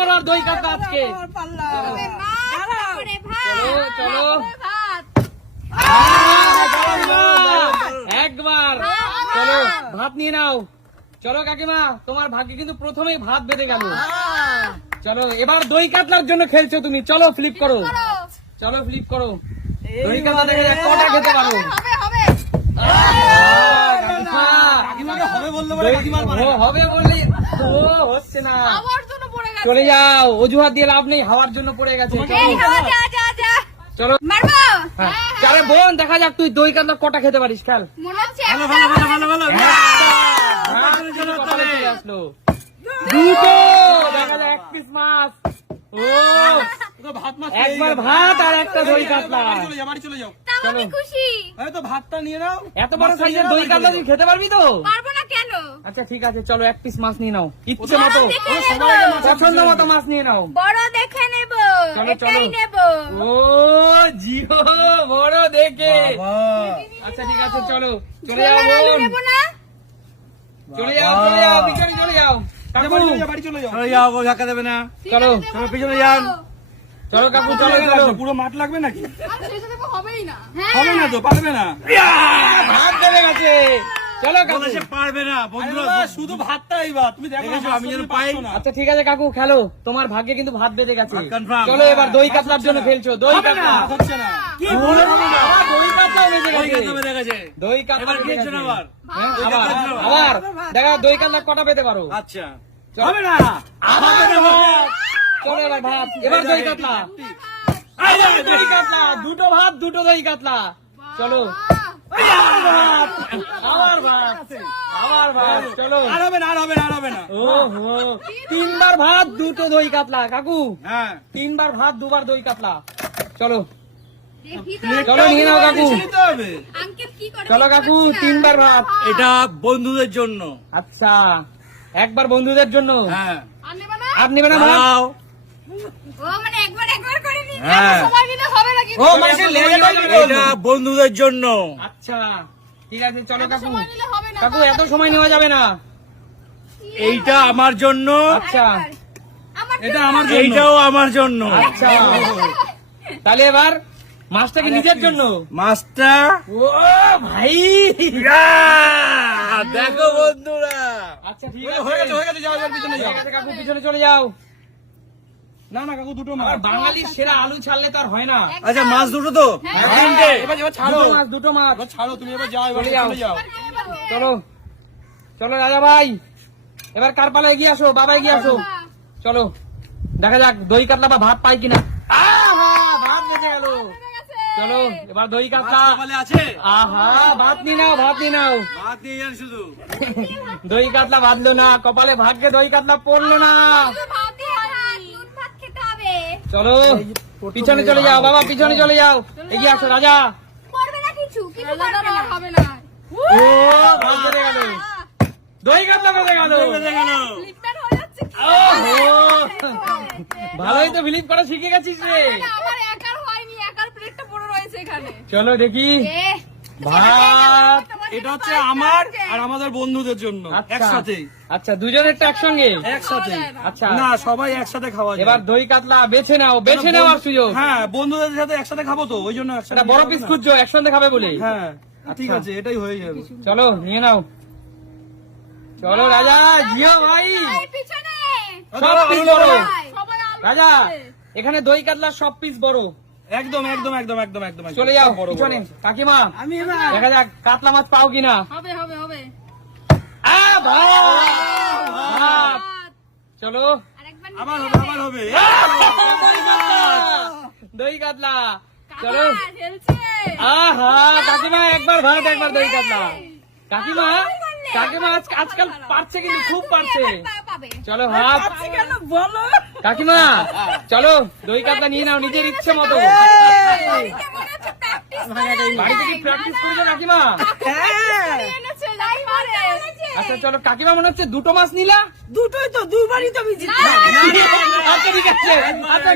করো আর দই কাতলা আজকে। চলো একবার চলো ভাত নিয়ে নাও। চলো কাকিমা, তোমার ভাগ্যে কিন্তু প্রথমেই ভাত বেঁধে গেল। চলো এবার দই কাতলার জন্য খেলছো তুমি। চলো ফ্লিপ করো, চলো ফ্লিপ করো। দই কাতলা দেখে যাক কটা খেতে পারো। হবে বললে হচ্ছে না। চলে যাও, অজুহাত দিয়ে লাভ নেই, হাওয়ার জন্য পড়ে গেছে। চলো আরে বোন, দেখা যাক তুই দই কাতলা কটা খেতে পারিস। খেল। আসলো দুটো, দেখা যায় এক পিস মাছ। ও একবার ভাত আর একটা দই কাতলা। চলো ভাতটা নিয়ে নাও। এত বড় সাইজের দই কাতলা তুই খেতে পারবি তো? পারবো না কেন? আচ্ছা ঠিক আছে, চলো এক পিস মাছ নিয়ে নাও, ইচ্ছে মতো পছন্দ মতো মাছ নিয়ে নাও। বড় দেখে নেব, চলো এটাই নেব। ও জিও বড় দেখে। আচ্ছা ঠিক আছে, চলো চলে যাও বোন, নেব না? চলে যাও পিছনে চলে যাও। কাকু চলে যাও, ধাক্কা দেবে না। চলো পিছনে যান। চলো কাকু, চলো চলো। পুরো মাঠ লাগবে নাকি? হবেই না। হবে না তো, পারবে না। ভাত দেবে গেছে। চলো কাকু। বলেছে পারবে না বন্ধুরা, শুধু ভাতটাই ভাত। তুমি দেখো আমি যেন পাই না। আচ্ছা ঠিক আছে কাকু, খেলো, তোমার ভাগ্যে কিন্তু ভাত বেঁধে গেছে। Confirm. চলো এবার দই কাতলার জন্য খেলছো। দই কাতলা হচ্ছে না। কি বলে আবার দই কাতলা বেঁধে ওই গেছে। কাছে বেঁধে গেছে। দই কাতলা এবার বেঁধে খেলছো না গেছে। আবার? হ্যাঁ, দই আবার কাতলা বেঁধে আবার দেখা দই কাতলা কটা পেতে পারো। আচ্ছা চলো। হবে না। হবে না ভাত। চলো এবার ভাত, এবার দই কাতলা। আবার দই কাতলা, দুটো ভাত দুটো দই কাতলা। চলো আবার ভাত, আবার ভাত। চলো আর হবে না, আর হবে না, আর হবে না। ওহো, তিনবার ভাত দুটো দই কাতলা। কাকু হ্যাঁ, তিনবার ভাত দুবার দই কাতলা। চলো দেখি তো চলো নিয়ে নাও কাকু। নিতে হবে। আঙ্কেল কি করে। চলো কাকু, তিনবার ভাত। এটা বন্ধুদের জন্য। আচ্ছা একবার বন্ধুদের জন্য। হ্যাঁ, আর নেব না? আর নেবে না ভাত? দাও। ও মানে একবার করে নি। হ্যাঁ। সবাই মিলে হবে নাকি? ও মাসে লেগে যাবে। এটা বন্ধুদের জন্য। আচ্ছা ঠিক আছে, চলো কাকু। সবাই মিলে হবে না। কাকু এত সময় নেওয়া যাবে না। এইটা আমার জন্য, আচ্ছা আমার এটা আমার জন্য, এইটাও আমার জন্য। আচ্ছা তাহলে এবার মাছটা কি নিজের জন্য? মাছটা ও ভাই, দেখো বন্ধুরা। আচ্ছা ঠিক আছে, হয়ে গেছে, হয়ে গেছে, যাও, যাও, পিছনে যাও। ঠিক আছে কাকু, পিছনে চলে যাও। না না কাকু, দুটো আর মাছ। বাঙালির সেরা আলু ছাড়লে তো আর হয় না। আচ্ছা মাছ দুটো তো? তিনটে। এবার ছাড়ো, দুটো মাছ। এবার ছাড়ো, তুমি এবার যাও, এবার চলে যাও। চলে যাও। চলো চলো রাজা ভাই, এবার কার পালা এগিয়ে আসো, বাবা এগিয়ে আসো। চলো দেখা যাক দই কাতলা বা ভাত পাই কিনা। ভাত বেঁচে গেল। চলো এবার দই কাতলা। মাছ কপালে আছে? আহা, ভাত নিয়ে নাও, ভাত নিয়ে নাও। ভাত নিয়ে যান শুধু। দই কাতলা বাঁধলো না, কপালে ভাগ্যে দই কাতলা পড়লো না। ভাত দিয়ে দুধ ভাত খেতে হবে। চলো পিছনে চলে যাও বাবা, পিছনে চলে যাও। এগিয়ে আসো রাজা। করবে না কিছু হবে না। ও ভাত বেড়ে গেল, দই কাতলা বেঁধে গেল। বেঁধে গেল। ফ্লিপকার্ট হয়ে যাচ্ছে কি? ওহো, ভালোই তো ফিলিপ করা শিখে গেছিস রে। আমার একার হয়নি, একার প্লেটটা পড়ে রয়েছে এখানে। চলো দেখি এ ভাত। এটা হচ্ছে আমার আর আমাদের বন্ধুদের জন্য আচ্ছা। একসাথে। আচ্ছা দুজনেরটা একসঙ্গে। একসাথে। আচ্ছা না, সবাই একসাথে খাওয়া যায়। এবার দই কাতলা বেছে নাও, বেছে নেওয়ার সুযোগ। হ্যাঁ, বন্ধুদের সাথে একসাথে খাবো তো, ওই জন্য এটা একসাথে। বড় পিস খুঁজছো একসঙ্গে খাবে বলে। হ্যাঁ ঠিক আচ্ছা। আছে, এটাই হয়ে যাবে। চলো নিয়ে নাও। চলো রাজা, জিও ভাই। এই পিছনে সব পিস বড়। সবাই আলু রাজা খাচ্ছে। এখানে দই কাতলা সব পিস বড়। একদম একদম একদম একদম একদম একদম। চলে যাও সব বড় বড় পিছনে। আছে। কাকিমা আমি দেখা যাক কাতলা মাছ পাও কিনা। হবে হবে হবে। ভাত। চলো আরেকবার আবার হবে, আবার হবে। দই কাতলা। চলো কাকা খেলছে। আহা, কাকিমা একবার ভাত একবার দই কাতলা। কাকিমা কাকিমা আজকাল পারছে, কিন্তু খুব পারছে। পাবে। চলো ভাত। কাকিমা চলো দই কাতলা নিয়ে নাও নিজের ইচ্ছে মতো। বাড়িতে মনে হচ্ছে practice করে বাড়িতে কি প্র্যাকটিস করেছো কাকিমা? এনেছে, যাই পারে। আচ্ছা চলো কাকিমা, মনে হচ্ছে দুটো মাছ নিলা। দুটোই তো, দুবারই তো ভিজিট। আচ্ছা ঠিক আছে, আচ্ছা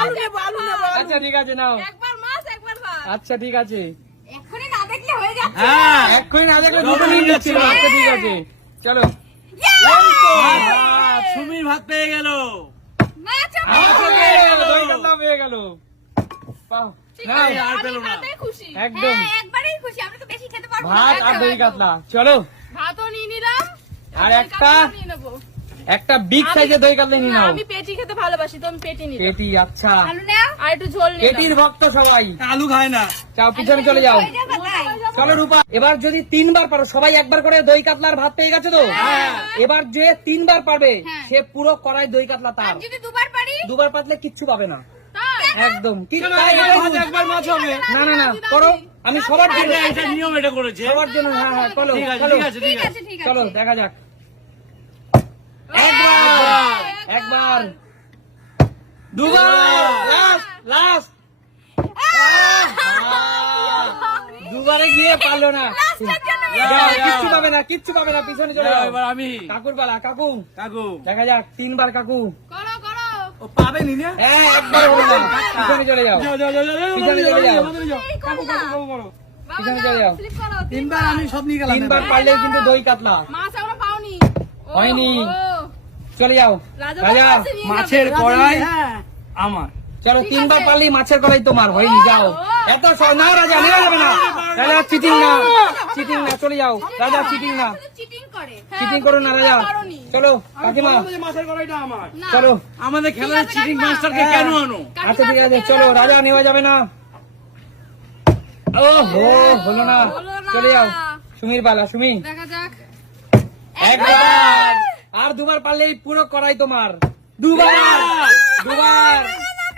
আলু নেবো, আলু নেবো। আচ্ছা ঠিক আছে নাও। একবার মাছ একবার ভাত। আচ্ছা ঠিক আছে, এক্ষুনি না দেখলে হয়ে যাচ্ছে। হ্যাঁ, এক্ষুনি না দেখলে দুটো নিয়ে যাচ্ছিল। আচ্ছা ঠিক আছে চলো। সুমির ভাত পেয়ে গেল। পাও। ঠিক নাও, আছে, আর আমি পেলো না। তাতেই খুশি। একদম হ্যাঁ, একবারেই খুশি, আমি তো বেশি খেতে পারবো না। ভাত আর দই কাতলা। চলো ভাতও নিয়ে নিলাম, আর দই একটা কাতলাও নিয়ে নেবো। একটা বিগ সাইজের দই কাতলা নিয়ে না, নাও। আমি পেটি খেতে ভালোবাসি, তো আমি পেটি নিলাম। পেটি, আচ্ছা আলু নাও আর একটু ঝোল নিলাম। পেটির ভক্ত সবাই, আলু খায় না। যাও পিছনে চলে যাও। চলো রূপা, এবার যদি 3 বার পারো, সবাই একবার করে দই কাতলার ভাত পেয়ে গেছে তো? এবার যে 3 বার পারবে হ্যাঁ। সে পুরো কড়াই দই কাতলা তার। আর যদি দুবার পারি? 2 বার পাতলে কিচ্ছু পাবে না, তাই? একদম কি কেন, তাই একবার বলুন? ভাত, একবার মাছ হবে। না না না করো, আমি সবার জন্য, এটা নিয়ম এটা করেছে। সবার জন্য। হ্যাঁ হ্যাঁ চলো ঠিক আছে, চলো ঠিক আছে, ঠিক ঠিক আছে। আছে, ঠিক চলো আছে। দেখা যাক। একবার, একবার, দুবার, লাস্ট লাস্ট। দুবারে গিয়ে পারলো না। যাও, কিচ্ছু পাবে না, কিচ্ছু পাবে না, পিছনে চলে যাও। এবার আমি কাকুর পালা, কাকু কাকু দেখা যাক 3 বার কাকু। করো, করো। ও পাবেনি না। হ্যাঁ একবার হলো না, পিছনে চলে যাও। যাও যাও যাও যাও, পিছনে চলে যাও। এই কাকু করো না। কাকু কাকু করো। বাবা পিছনে যাও, চলে যাও। স্লিপ করো, 3বার আমি সব নিয়ে গেলাম। 3 বার পারলেই কিন্তু দই কাতলা। মাছ আমরা পাওনি। ও, হয়নি। ও। চলে যাও রাজা রাজা। মাছে নিয়ে মাছের যাবে। কড়াই হ্যাঁ আমার। চলো ঠিক 3 বার আছে। পারলেই মাছের কড়াই তোমার হয়নি, যাও। ও। এত না রাজা, নেওয়া যাবে না। রাজা চিটিং না, চিটিং না, চলে যাও রাজা, চিটিং না, শুধু চিটিং করে। চিটিং করো না রাজা। পারোনি। চলো কাকিমা, বলবো যে মাছের কড়াইটা আমার। না। চলো। আমাদের খেলার আছে, চিটিং কাকিমা। মাস্টারকে কেন আনো? আচ্ছা ঠিক আছে, চলো রাজা, নেওয়া যাবে না। ও হো, হলো না, হলো না। চলে যাও। সুমির পালা, সুমি দেখা যাক। একবার। আর 2 বার পারলেই পুরো কড়াই তোমার। 2 বার, 2 বার।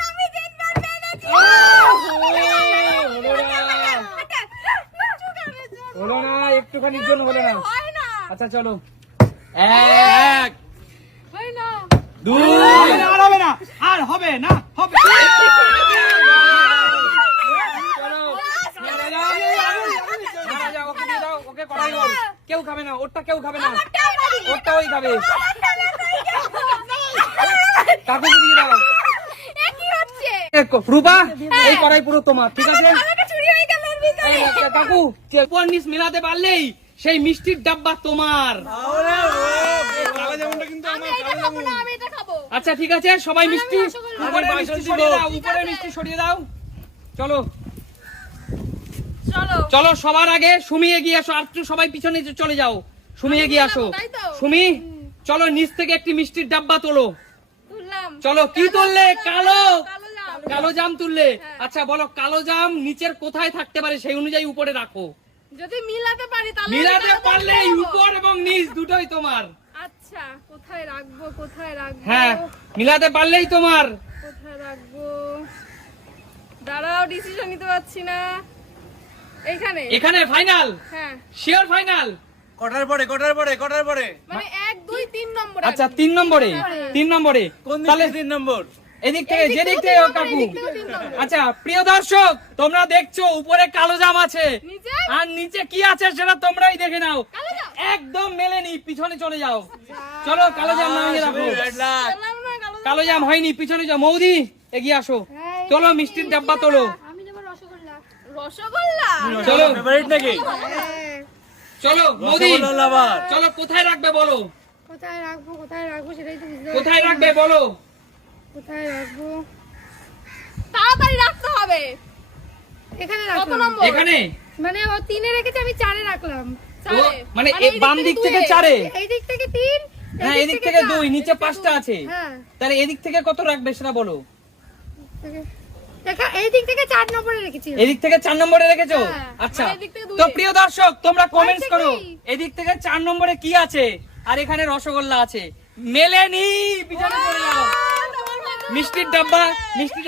আমি 3 বার পেরেছি। হলো না, হলো না, একটুখানির জন্য হলো না। হয় না। আচ্ছা চলো, 1 হয় না। 2 আর হবে না, আর হবে না, হবে। কেউ খাবে না, ওরটা কেউ খাবে না, ওরটা ওই খাবে। কাকুকে দিয়ে দাও। এ কি হচ্ছে? রূপা, এই কড়াই পুরো তোমার, ঠিক আছে? আমাকে চুরি হয়ে গেল এর ভিতরে। এই, কাকু উপর নিচ মিলাতে পারলেই সেই মিষ্টির ডাব্বা তোমার। কালো জামুনটা কিন্তু আমি আমার, এটা কালো খাবো না, জামুন। আমি এটা খাবো। আচ্ছা ঠিক আছে, সবাই মিষ্টি রসগোল্লা। উপরে আমি মিষ্টি বাসন সরিয়ে দিব। দাও, উপরে মিষ্টি সরিয়ে দাও। চলো চলো। চলো, সবার আগে সুমি এগিয়ে আসো, আর একটু সবাই পিছনে চলে যাও। সুমি এগিয়ে আসো। তাই তো? সুমি চলো, নিচ থেকে একটি মিষ্টির ডাব্বা তোলো। তুললাম। চলো, কি তুললে? কালো কালো জাম। কালো জাম তুললে। হ্যাঁ। আচ্ছা বলো, কালো জাম নিচের কোথায় থাকতে পারে সেই অনুযায়ী উপরে রাখো। যদি মিলাতে পারি তাহলে মিলাতে আমি কালো জাম পারলেই খাবো। উপর এবং নিচ দুটোই তোমার। আচ্ছা, কোথায় রাখবো, কোথায় রাখবো? হ্যাঁ, মিলাতে পারলেই তোমার। কোথায় রাখবো? দাঁড়াও, ডিসিশন নিতে পারছি না। এখানে। এখানে ফাইনাল, হ্যাঁ, শিওর ফাইনাল। কটার পরে, কটার পরে, কটার পরে? মানে 1 2 3 নম্বর। আচ্ছা 3 নম্বরে, 3 নম্বরে। কোন তাহলে দিকে 3 নম্বর? এদিক থেকে, যেদিক থেকে হোক কাকু। আচ্ছা প্রিয় দর্শক, তোমরা দেখছো উপরে কালো জাম আছে, নিচে? আর নিচে কি আছে সেটা তোমরাই দেখে নাও। কালো জাম? একদম মেলেনি, পিছনে চলে যাও। চলো, কালো জাম নামিয়ে রাখো। Red light. বললাম না, কালো জাম। কালো জাম হয়নি, পিছনে যাও। মৌদি এগিয়ে আসো, চলো মিষ্টির ডাব্বা তোলো। আমি নেব রসগোল্লা। রসগোল্লা? চলো। ফেভারিট নাকি? চলো মৌদি, রসগোল্লা লাভার। চলো কোথায় রাখবে বলো, কোথায় রাখবো, কোথায় রাখবো সেটাই তো বুঝতে কোথায় রাখবে বলো। কোথায় রাখবো? তাড়াতাড়ি রাখতে হবে। এখানে রাখো। কত নম্বর? এখানে মানে ও 3 এ রেখেছে, আমি 4 এ রাখলাম। ও, মানে বাম দিক থেকে 4 এ। এই দিক থেকে 3, হ্যাঁ, এদিক থেকে 2, নিচে 5টা আছে। হ্যাঁ, তাহলে এদিক থেকে কত রাখবে সেটা বলো। এই দিক থেকে 4 নম্বরে রেখেছি। এদিক থেকে 4 নম্বরে রেখেছো? হ্যাঁ, আচ্ছা, মানে এদিক থেকে দুয়ে। তো প্রিয় দর্শক তোমরা কমেন্টস থেকে করো, কি? এদিক থেকে 4 নম্বরে কি আছে, আর এখানে রসগোল্লা আছে। মেলেনি, পিছনে চলে যাও। মিষ্টির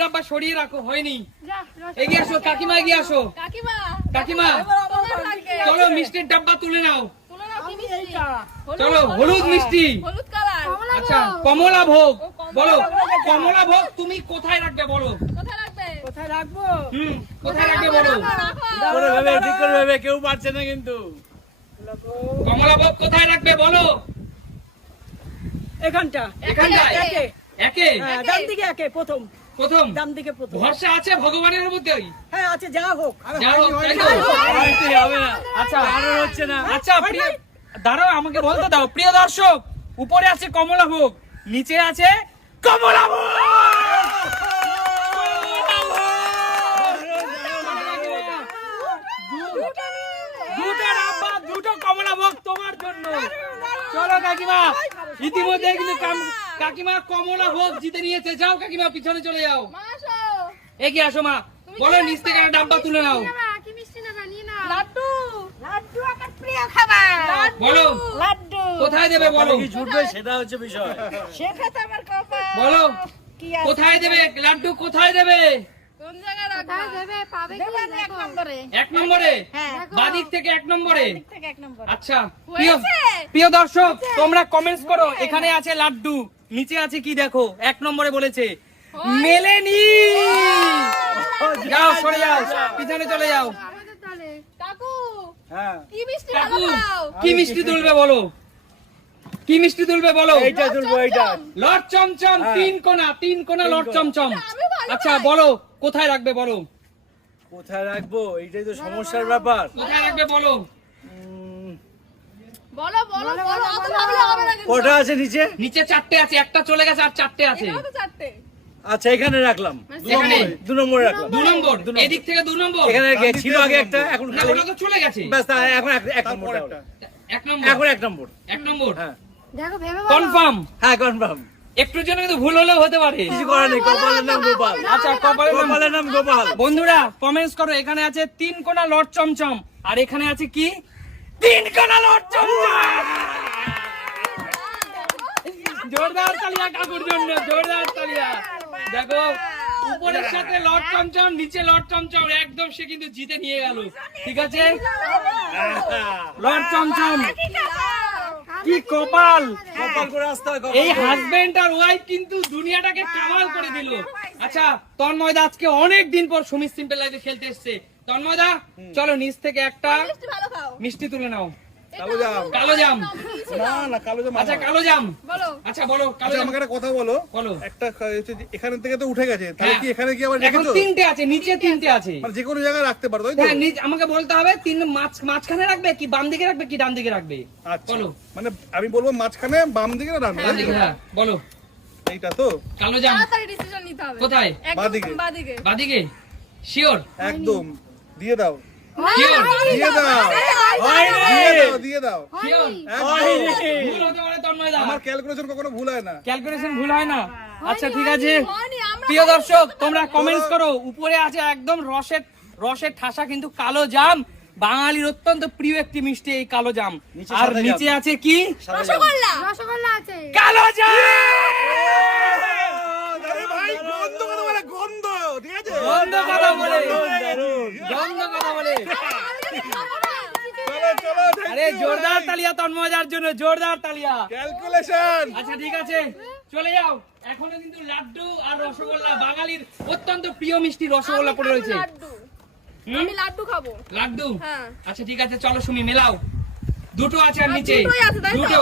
ডাব্বা সরিয়ে রাখো, হয়নি। এগিয়ে আসো কাকিমা, এগিয়ে আসো কাকিমা, কাকিমা। তোমার লাগবে। চলো মিষ্টির ডাব্বা তুলে নাও। তুলে নাও, কি মিষ্টি? চলো, হলুদ মিষ্টি। হলুদ কালার। আচ্ছা, কমলা ভোগ বলো। কমলা ভোগ তুমি কোথায় রাখবে বলো। কোথায় রাখবে? কোথায় রাখবো? কোথায় রাখবে বলো। রাখো। করে ভেবে, ঠিক করে ভেবে, কেউ পারছে না কিন্তু। কমলা ভোগ কোথায় রাখবে বলো। এখানটা এখানটায়? একে একে, হ্যাঁ, ডান দিকে একে প্রথম, প্রথম। ডান দিকে প্রথম। ভরসা আছে ভগবানের মধ্যেই। হ্যাঁ আছে, যা হোক। যা হোক, তাই তো? হয়তো হবে না। আচ্ছা, আরো হচ্ছে না। আচ্ছা প্রিয়, দাঁড়াও আমাকে বলতে দাও। প্রিয় দর্শক, উপরে আছে কমলা ভোগ, নিচে আছে কমলা ভোগ। জন্য। চলো কাকিমা, ইতিমধ্যে কিন্তু কাকিমা কমলা ভোগ জিতে নিয়েছে। যাও কাকিমা, পিছনে চলে যাও। মাসো এগিয়ে আসো মা, বলো নিচ থেকে একটা ডাব্বা তুলে নাও। কি মিষ্টি নেবা নিয়ে নাও। লাড্ডু লাড্ডু আমার প্রিয় খাবার। বলো লাড্ডু কোথায় দেবে, বলো কি ছুটবে সেটা হচ্ছে বিষয়। সেটা তো আমার কপাল। বলো কি আছে? কোথায় দেবে লাড্ডু, কোথায় দেবে? কোন জায়গায় রাখবা? দেবে পাবে কি দেবেন এক দেখো। নম্বরে। 1 নম্বরে, হ্যাঁ। বাদিক থেকে 1 নম্বরে। দিক থেকে এক নম্বর। আচ্ছা প্রিয় হয়েছে? প্রিয় দর্শক, তোমরা কমেন্টস করো। এখানে আছে লাড্ডু, নিচে আছে কি দেখো। 1 নম্বরে বলেছে, মেলেনি। যাও সরে যাও, পিছনে চলে যাও। আমাদের তালে কাকু হ্যাঁ কি মিষ্টি কাকু ভালো খাও। কি মিষ্টি তুলবে বলো, কি মিষ্টি তুলবে বলো? এইটা তুলবো, এইটা। লট চমচম, হ্যাঁ। 3 কোনা লট চমচম। আমি ভালো আচ্ছা খাই। বলো কোথায় রাখবে, বলো কোথায় রাখবো এইটাই তো সমস্যার ব্যাপার। কোথায় রাখবে বলো। বলো বলো বলো অত ভাবলে হবে না কিন্তু। কটা আছে নিচে? নিচে 4টে আছে, একটা চলে গেছে আর 4টে আছে। এখানেও তো চারটে। আচ্ছা এখানে রাখলাম, এখানে 2 নম্বরে রাখলাম। 2 নম্বর, এদিক থেকে 2 নম্বর। এখানে ছিল আগে একটা, এখন না, খালি। ওটা তো চলে গেছে। ব্যাস এখন 1 নম্বর। 1 নম্বর, এখন 1 নম্বর। 1 নম্বর হ্যাঁ দেখো ভেবে কনফার্ম। হ্যাঁ কনফার্ম, একটুর জন্য কিন্তু ভুল হলেও হতে পারে। কিছু করার নেই। কপালের নাম গোপাল। আচ্ছা কপালের নাম- গোপালের নাম গোপাল। বন্ধুরা কমেন্টস করো। এখানে আছে 3 কোনা লট চমচম, আর এখানে আছে কি 3 কোনা লট চমচম। জোরদার তালিয়া কাকুর জন্য, জোরদার তালিয়া। দেখো উপরের সাথে লট চমচম, নিচে লট চমচম, একদম সে কিন্তু জিতে নিয়ে গেল। ঠিক আছে, লট চমচম, কি কপাল। কপাল করে আসতে হয়, কপাল এই করে। হাজবেন্ড আর ওয়াইফ কিন্তু দুনিয়াটাকে কামাল করে দিল। আচ্ছা তন্ময়দা আজকে অনেক দিন পর সুমিত সিম্পল লাইভে খেলতে এসেছে। তন্ময়দা চলো নিচ থেকে একটা মিষ্টি ভালো খাও। মিষ্টি তুলে নাও। কালো জাম। কালো জাম, না কালো জাম আচ্ছা আমার। কালো জাম। বলো আচ্ছা বলো কালো আচ্ছা জাম আমাকে একটা কথা বলো, বলো। একটা হচ্ছে যে এখান থেকে তো উঠে গেছে, তাহলে হ্যাঁ। কি এখানে কি আবার এখন রেখেছো? 3টে আছে, নিচে 3টে আছে। মানে যে কোনো জায়গায় রাখতে পারো তাই তো? হ্যাঁ আমাকে বলতে হবে মাঝখানে রাখবে কি বাম দিকে রাখবে কি ডান দিকে রাখবে। আচ্ছা বলো। মানে আমি বলবো মাঝখানে বাম দিকে না ডান ডান দিকে, হ্যাঁ বলো। এইটা তো কালো জাম তাড়াতাড়ি ডিসিশন নিতে হবে। কোথায়? বাঁদিকে। একদম বাদিকে। বাদিকে, শিওর একদম দিয়ে দাও, শিওর দিয়ে দাও, হয়নি। দিয়ে দাও। শিওর। একদম। ভুল হতে পারে তন্ময়দা, আমার ক্যালকুলেশন কখনো ভুল হয় না। ক্যালকুলেশন ভুল হয় না। আচ্ছা ঠিক আছে হয়নি, আমরা প্রিয় দর্শক, তোমরা কমেন্টস করো। উপরে আছে একদম রসের ঠাসা কিন্তু কালো জাম, বাঙালির অত্যন্ত প্রিয় একটি মিষ্টি এই কালো জাম। নিচে আর সাদা জাম। নিচে আছে কি রসগোল্লা। রসগোল্লা আছে। কালো জাম। আরে ভাই গন্ধ কথা বলে, গন্ধ, ঠিক আছে? গন্ধ কথা বলে, দারুণ। গন্ধ কথা বলে। চলো চলো, আরে জোরদার তালিয়া তন্ময়দার জন্য, জোরদার তালিয়া। ক্যালকুলেশন। আচ্ছা ঠিক আছে চলে যাও। এখনো কিন্তু লাড্ডু আর রসগোল্লা, বাঙালির অত্যন্ত প্রিয় মিষ্টি রসগোল্লা পড়ে রয়েছে। লাড্ডু। হুম? আমি লাড্ডু খাবো। লাড্ডু, হ্যাঁ। আচ্ছা ঠিক আছে চলো সুমি মেলাও। দুটো আছে আর আর নিচে দুটোই আছে, তাই তো? দুটো।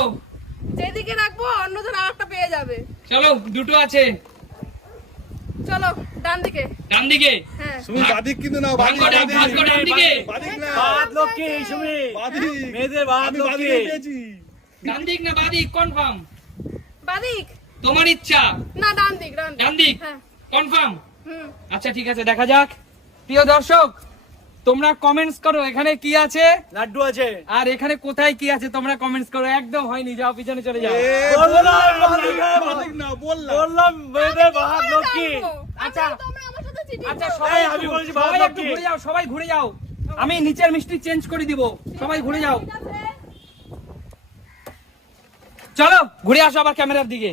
যেদিকে রাখবো অন্যজন আরেকটা পেয়ে যাবে। চলো দুটো আছে চলো ডান দিকে। ডান দিকে। হ্যাঁ। তুমি বাদিক কিন্তু নাও, ভাগ্য ডান, ভাগ্য ডান দিকে। বাদিক না, বাদ লক্ষ্মী সুমি, বাদিক। মেয়েদের বাদ আমি বাদিক লক্ষ্মী। পেয়েছি। ডান দিক না বাদিক কনফার্ম? বাদিক। তোমার ইচ্ছা। না ডান দিক, ডান ডান দিক হ্যাঁ। কনফার্ম? হুম। আচ্ছা ঠিক আছে দেখা যাক। প্রিয় দর্শক তোমরা কমেন্টস করো এখানে কি আছে লাড্ডু আছে। আর এখানে কোথায় কি আছে, তোমরা কমেন্টস করো। একদম হয়নি, যাও পিছনে চলে যাও। এ, বললাম, বাদিক, বললাম। বাদিক না, বললাম। বললাম মেয়েদের বাদ লক্ষ্মী। আচ্ছা। তোমরা আমার সাথে চিটিং আচ্ছা করো। সবাই আমি একটু- বলছি সবাই ভালো একটু কি? ঘুরে যাও, সবাই ঘুরে যাও। আমি নিচের মিষ্টি চেঞ্জ করে দিব, সবাই ঘুরে যাও। ঠিক আছে? চলো ঘুরে আসো আবার ক্যামেরার দিকে।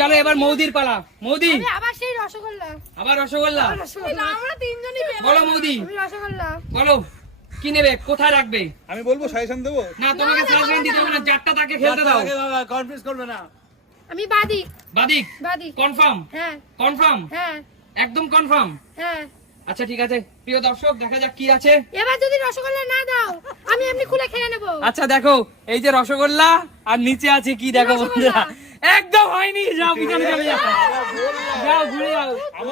চলো এবার মৌদির পালা। মৌদি আমি আবার সেই রসগোল্লা। আবার রসগোল্লা। আমরা তিনজনই পেলাম। বলো মৌদি, আমি রসগোল্লা। বলো কি নেবে, কোথায় রাখবে? আমি বলবো সাজেশন দেবো। না তোমাকে সাজেশন দিতে হবে না, যারটা তাকে খেলতে দাও। কনফিউজ করবে না। আমি বাদিক। বাদিক বাদিক। কনফার্ম? হ্যাঁ কনফার্ম, হ্যাঁ একদম কনফার্ম। হ্যাঁ। আচ্ছা ঠিক আছে প্রিয় দর্শক দেখা যাক কি আছে। এবার যদি রসগোল্লা না দাও আমি এমনি খুলে খেয়ে নেবো। আচ্ছা দেখো এই যে রসগোল্লা আর নিচে আছে কি দেখো বন্ধুরা, একদম হয়নি। যাও পিছনে চলে যাও, যাও ঘুরে যাও।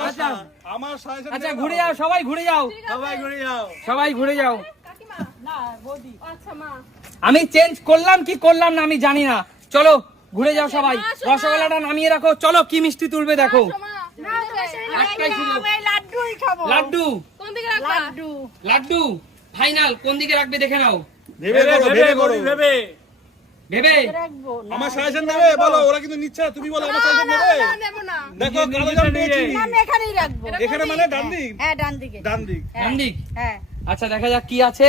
আচ্ছা আমার সাজেশন আচ্ছা ঘুরে যাও, সবাই ঘুরে যাও, সবাই ঘুরে যাও। সবাই ঘুরে যাও। কাকিমা। না বৌদি আচ্ছা মা। আমি চেঞ্জ করলাম কি করলাম না আমি জানি না। চলো ঘুরে যাও সবাই, রসগোল্লাটা নামিয়ে রাখো। চলো কি মিষ্টি তুলবে দেখো। না একটাই সুযোগ, আমি লাড্ডুই খাবো। লাড্ডু। কোন দিকে রাখবা? লাড্ডু ফাইনাল কোন দিকে রাখবে দেখে নাও। ভেবে করো, ভেবে করো। ভেবে। ভেবে রাখবো না আমার সাজেশন দেবে বলো, ওরা কিন্তু নিচ্ছে না, তুমি বলো আমার সাজেশন দেবে। নেব না দেখো কালো জাম পেয়েছি। না, আমি এখানেই রাখবো এখানে মানে ডান দিক, হ্যাঁ ডান দিকে ডান দিক। ডান দিক। হ্যাঁ আচ্ছা দেখা যাক কি আছে।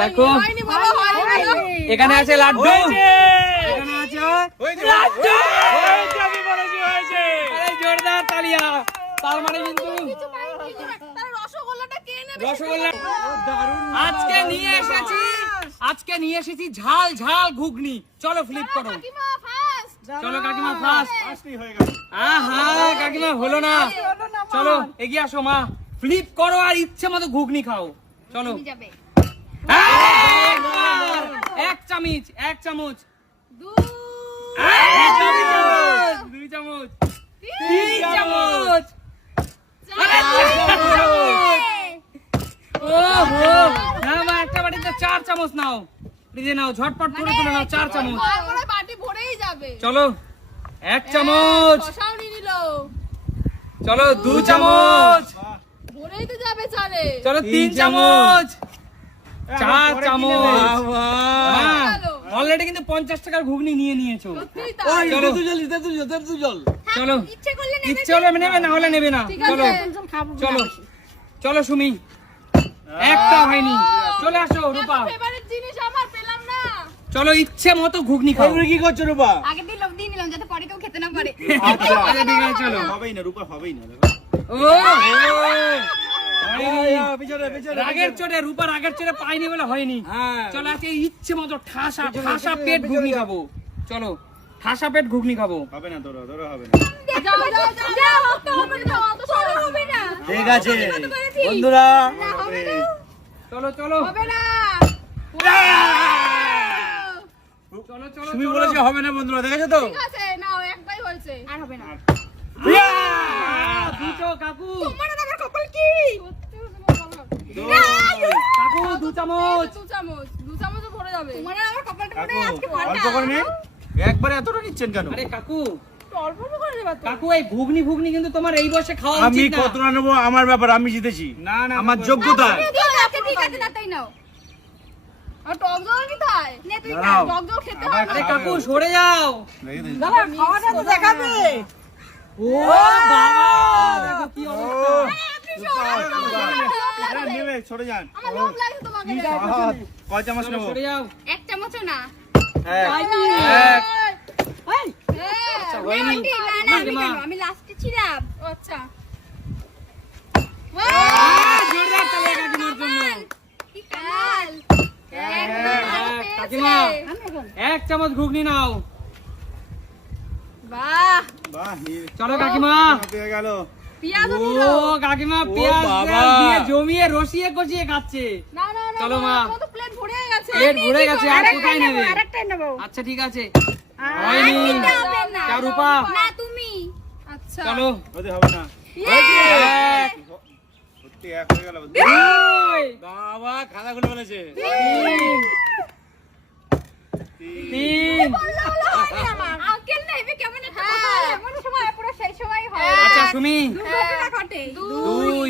দেখো হয়নি বাবা হয়নি এখানে আছে লাড্ডু, হয়েছে। এখানে আছে ওই যে লাড্ডু। হয়েছে, আমি বলেছি হয়েছে। আরে জোরদার তালিয়া। তার মানে কিন্তু তার রসগোল্লাটা কে নেবে রসগোল্লা আজকে নিয়ে এসেছি ঝাল ঝাল ঘুগনি। চলো ফ্লিপ করো, কাকিমা ফার্স্ট চলো কাকিমা ফার্স্ট। আসলেই হয়ে গেল। আহা কাকিমা হলো না, চলো এগিয়ে আসো মা, ফ্লিপ করো আর ইচ্ছে মতো ঘুগনি খাও। চলো যাবে একবার, এক চামচ, এক চামচ, দুই চামচ, তিন চামচ, আরে চার চামচ। ওহো না মা, একটা বাটিতে 4 চামচ নাও, দিয়ে নাও ঝটপট করে তুলে নাও 4 চামচ। তারপরে বাটি ভরেই যাবে চলো 1 চামচ, শশাও নিয়ে নিল চলো 2 চামচ, ভরেই তো যাবে চালে চলো 3 চামচ, 4 চামচ। অলরেডি কিন্তু 50 টাকার ঘুগনি নিয়ে নিয়েছো। সত্যিই তাই চলো চলো, ইচ্ছে করলে ইচ্ছে হলে নেবে, না হলে নেবে না। চলো চলো চলো সুমি, একটা হয়নি, চলে আসো রূপা, ফেভারিট জিনিস আমার পেলাম না চলো ইচ্ছে মতো ঘুগনি খাও। কি করছো রূপা? আগে দিয়ে লোভ দিয়ে নিলাম যাতে পরে কেউ খেতে না পারে। আচ্ছা ঠিক আছে চলো। হবেই না রূপা, হবেই না। ও রাগের চোটে, রূপা রাগের চোটে পাইনি বলে হয়নি। চলো আজকে ইচ্ছে মতো ঠাসা ঠাসা পেট ঘুগনি খাবো। চলো ঠাসা পেট ঘুগনি খাবো। হবে না, তোরা তোরা হবে না। যাও যাও যাও তো হবে না অত সরো হবে না ঠিক আছে বন্ধুরা, চলো চলো হবে না চলো চলো তুমি চলো। বলেছো হবে না বন্ধুরা, দেখেছো তো? ঠিক আছে নাও একটাই হয়েছে আর হবে না। দুটো কাকু, তোমার আমার কপাল কি কাকু 2 চামচ। দু চামচ ভরে যাবে তোমার আর আমার কপালটা মনে কাকু, হয় আজকে অল্প করে নে। একবারে এতটা নিচ্ছেন কেন? আরে কাকু, অল্প অল্প করে দেবা তো কাকু এই ঘুগনি ঘুগনি কিন্তু তোমার এই বয়সে খাওয়া আমি উচিত না। কতটা নেবো আমার ব্যাপার, আমি জিতেছি। না না আমার যোগ্যতা। ঠিক আছে না তাই নাও। আর টক জল কি তাই নে তুই দাঁড়াও। টক জল খেতে আবার হবে আরে কাকু সরে যাও। দাদা খাওয়াটা তো দেখাবে ও বাবা দেখো কি অবস্থা। নেবে, সরে যান। আমার লোভ লাগছে তোমাকে কয় চামচ চলো, নেবো? সরে যাও। এক চামচও না। এক। আচ্ছা হয়নি। না না আমি মা। কেন? আমি লাস্টে ছিলাম। আচ্ছা জোরদার তালি কাকিমার জন্য। কি কাল। কাকিমা 1 চামচ ঘুগনি নাও। বাহ বাহ, চলো কাকিমা। পেয়ে গেল। পিয়াজ ও দিল কাকিমা পেঁয়াজ বাবা। দিয়ে জমিয়ে রসিয়ে কষিয়ে খাচ্ছে। না না না চলো মা। তো প্লেট ভরে গেছে পেট ভরে গেছে, আর কোথায় নেবে? আরেকটাই নেব আচ্ছা ঠিক আছে, হয়নি। হবে না। চা রূপা, না তুমি। আচ্ছা চলো ওদের হবে না। এক, সত্যি এক হয়ে গেল। দুই, বাবা খাতা খুলে বলেছে। তিন। আঙ্কেল না এবে কেমন একটা কথা বলে, এমন সময় পুরো সেই সময় হয়। আচ্ছা সুমি, দুর্ঘটনা ঘটে। 2,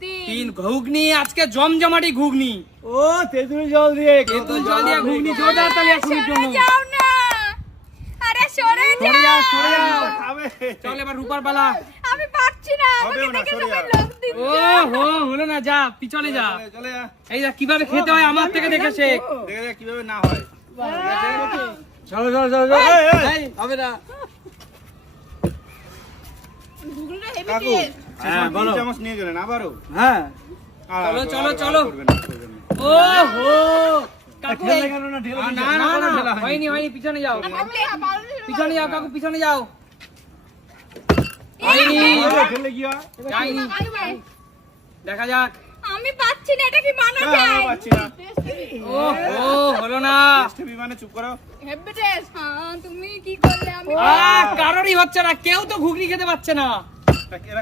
3 ঘুগনি, আজকে জমজমাটি ঘুগনি। ও তেঁতুল জল দিয়ে, তেঁতুল জল দিয়ে ঘুগনি, জোরদার তালি সুমির জন্য। যাও না। আরে সরে সরে যাও, সরে যাও। খাবে। চল এবার রূপার পালা। আমি পারছি না। আমাকে হবেও না, দেখে সরে সবাই যা। লোভ দিচ্ছে। ও হো হলো না, যা পিছনে যা। চলে যা। এই যা কিভাবে খেতে হয় আমার থেকে দেখে শেখ। দেখে দেখ কিভাবে না হয়। চলো চলো চলো চলো। এই, হবে না। ঘুগনিটা হেভি কাকু, টেস্ট হ্যাঁ, বলো। 2 চামচ নিয়ে গেলেন আবারও। হ্যাঁ। চলো, চলো, চলো। করবেন না, করবেন না। ও হো কাকু ঠেলে এই- কেন না, ঠেলে না না না হয়নি হয়নি, পিছনে যাও, পিছনে যাও কাকু, পিছনে যাও। হয়নি, ঠেলে গিয়া। যায়নি, দেখা যাক। আমি পাচ্ছি না, এটা কি মানা না, যায়? আমি পাচ্ছি না। ও হো হলো না। টেস্টে বিমানে চুপ করো। হেভি টেস্ট হ্যাঁ, তুমি কি করলে? আমি কারোরই হচ্ছে না, কেউ তো ঘুগনি খেতে পাচ্ছে না। এরা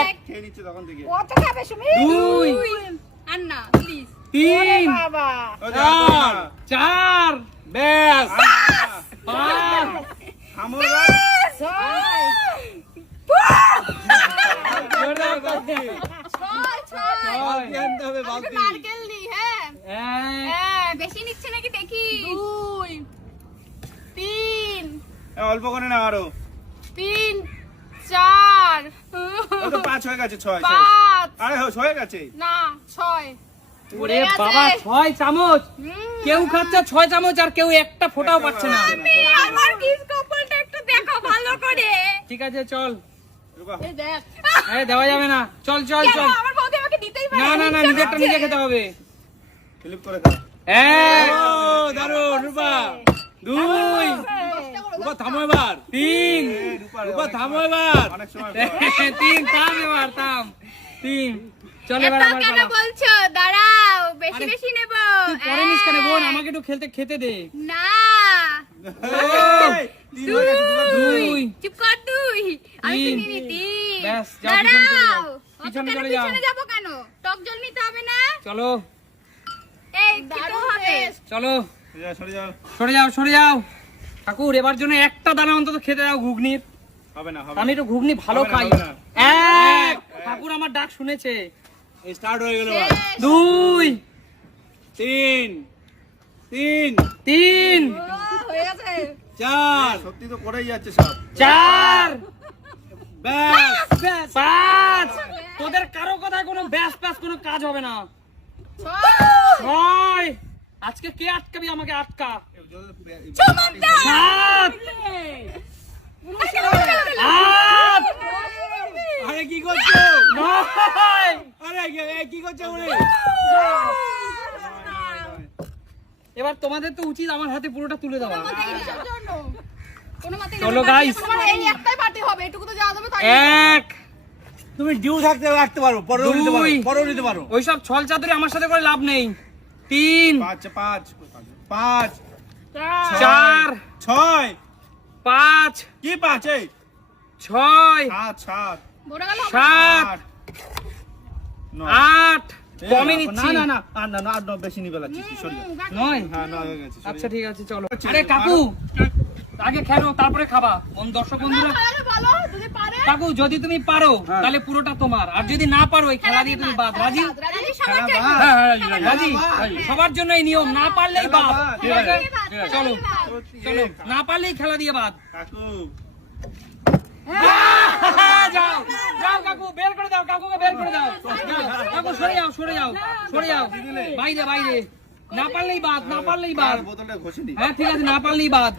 এক, খেয়ে নিচ্ছে তখন থেকে। কত খাবে সুমি 2, আর না প্লিজ। 3, বাবা ও যাও না। 4, ব্যাস। 5, থামো এবার। জোরদার তালি। ছয় ছয় ছয়, আনতে হবে বালতি। নারকেল নি হ্যাঁ এক, বেশি নিচ্ছে নাকি দেখি 2 3 অল্প করে না আরো 3 4 ওই তো 5 হয়ে গেছে 6 5 আরে হয়ে গেছে না 6 ওরে বাবা 6 চামচ কেউ খাচ্ছে 6 চামচ আর কেউ একটা ফোঁটাও পাচ্ছে না আমার কিস কপালটা একটু দেখো ভালো করে। ঠিক আছে চল রুবা এই দেখ দেওয়া যাবে না, চল চল কেন চল। আমার বৌদি আমাকে দিতেই পারে না না না, নিজেরটা নিজে খেতে হবে। ফ্লিপ করে দাও এক, ও দারুন রূপা 2 রূপা থামো এবার 3 রূপা থামো এবার অনেক সময় 3 থাম এবার থাম 3 চল এবার এত আমার কেন পালা। বলছো? দাঁড়াও, বেশি আরে, বেশি নেব। তুই পরে নিস কেন বোন, আমাকে একটু খেতে দে। না, এই, 3 হয়ে গেছে 2 চুপ কর তুই। আমি তিন। চিনি নি। ব্যাস, যাও, পিছনে চলে যাও। দাঁড়াও। পিছনে অত কেন চলে যাও। পিছনে যাবো কেন? টক জল নিতে হবে না? চলো এই, খেতেও হবে। চলো সরে যাও সরে যাও ঠাকুর, এবার জন্য একটা দানা অন্তত খেতে দাও ঘুগনির। হবে না আমি একটু ঘুগনি ভালো হবে না, খাই। হবে না। এক, ঠাকুর আমার ডাক শুনেছে। স্টার্ট হয়ে গেল এবার 2 3 3 3 হয়ে গেছে 4 সত্যি তো করেই যাচ্ছে সব 4 ব্যাস 5 তোদের কারো কথায় কোনো ব্যাস কোনো কাজ হবে না। 6 আজকে কে আটকাবি আমাকে, আটকা। 7 8 আরে কি করছো 9 আরে কি করছো উনি এবার তোমাদের তো উচিত আমার হাতে পুরোটা তুলে দেওয়া। কোনো মতেই চলো গাইস, তোমার এই একটাই পার্টি হবে, এটুকু তো যাওয়া যাবে তাই 1 তুমি ডিউ থাকতে রাখতে পারো পরেও নিতে পারো 2 পরেও নিতে পারো ওইসব ছল চাতুরি আমার সাথে করে লাভ নেই। 3 5 5 4 6 5 কি 5 এই 6 7 বড় গেল 7 8 কমই না নিচ্ছি। না না আর না আর বেশি নিবে লাগছে সরি 9 হ্যাঁ না হয়ে গেছে আচ্ছা ঠিক আছে চলো। আরে কাকু আগে খেলো তারপরে খাবা। দর্শক বন্ধুরা, ভালো যদি পারে কাকু যদি তুমি পারো তাহলে পুরোটা তোমার, আর যদি না পারো এই খেলা দিয়ে তুমি বাদ। রাজি? রাজি সবার জন্য। হ্যাঁ হ্যাঁ রাজি, রাজি। রাজি? সবার জন্য এই নিয়ম, না পারলেই বাদ। ঠিক আছে চলো চলো, না পারলেই খেলা দিয়ে বাদ। কাকু যাও যাও কাকু, বের করে দাও, কাকুকে বের করে দাও। যাও, কাকু সরে যাও বাইরে না পারলেই বাদ আর বোতলটা ঘষে নি হ্যাঁ ঠিক আছে, না পারলেই বাদ।